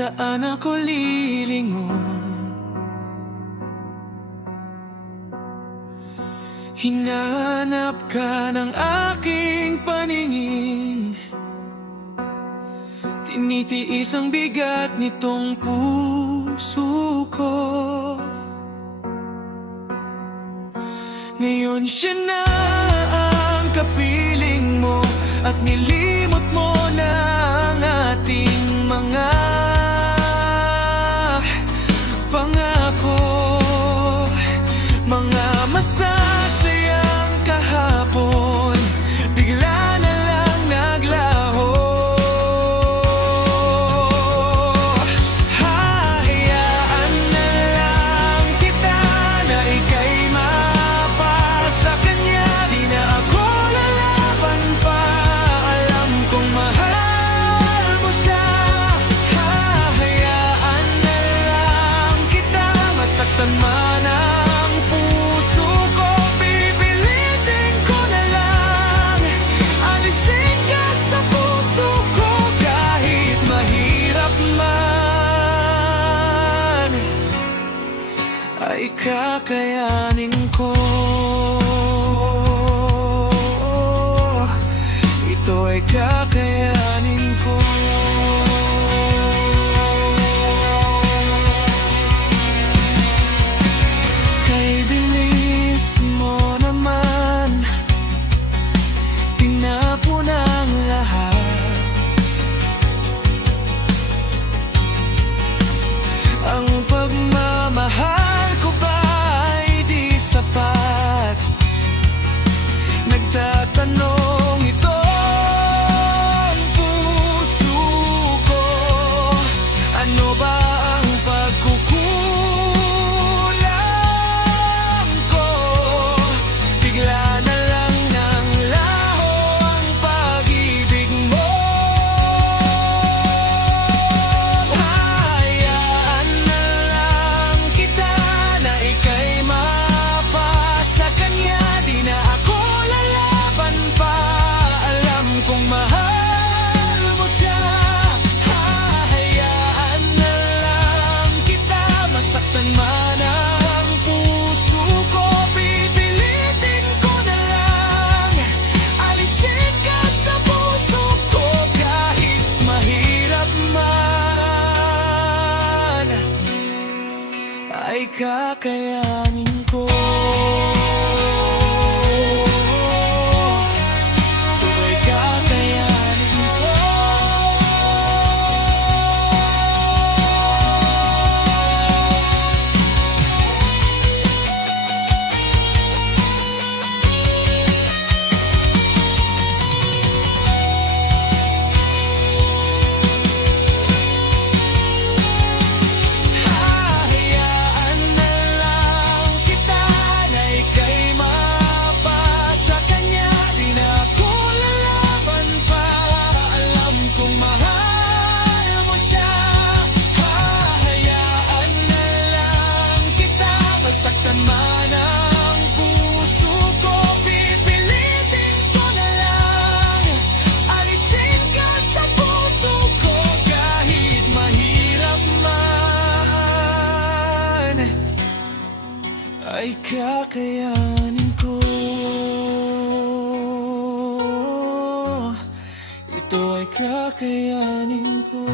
saan ako lilingon. Hinahanap ka ng aking paningin, tinitiis ang bigat nitong puso ko. Ngayon siya na ang kapiling mo, at nilimot mo na ang ating mga pangako. Mga masasayang kahapon bigla na lang naglaho. Hahayaan na lang kita na ika'y mapasa sa kanya. Di na ako lalaban pa, alam kong mahal mo siya. Hahayaan na lang kita masaktan man ang puso ko. Pipilitin ko na lang alisin ka sa puso ko. Kahit mahirap man, ay kakayanin ko. Ito ay kakayanin ko. Kay bilis mo naman, tinapon ang lahat. Ang pagmamahal ko ba ay di sapat? Nagtatanong itong puso ko, ano ba ang pagkukulang ko? Bigla na lang nang laho ang pag-ibig mo. Hayaan na lang kita na ika'y mapasa kanya. Di na ako lalaban pa, alam kong mahal mo siya. Hahayaan na lang kita masaktan man ang puso ko. Pipilitin ko na lang alisin ka sa puso ko. Kahit mahirap man, ay kakayanin ko. Ito ay kakayanin ko. Hahayaan na lang kita na ika'y mapasa kanya. Di na ako lalaban pa, alam kong mahal mo siya. Hahayaan na lang kita masaktan man ang puso ko. Pipilitin ko na lang alisin ka sa puso ko. Kahit mahirap man, ay kakayanin ko. Ito ay kakayanin ko.